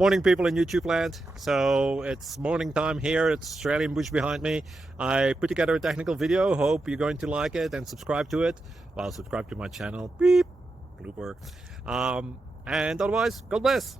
Morning, people in YouTube land. So it's morning time here. It's Australian bush behind me. I put together a technical video. Hope you're going to like it and subscribe to it. Well, subscribe to my channel. Beep. Blooper. And otherwise, God bless.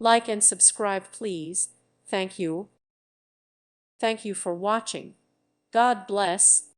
Like and subscribe, please. Thank you. Thank you for watching. God bless.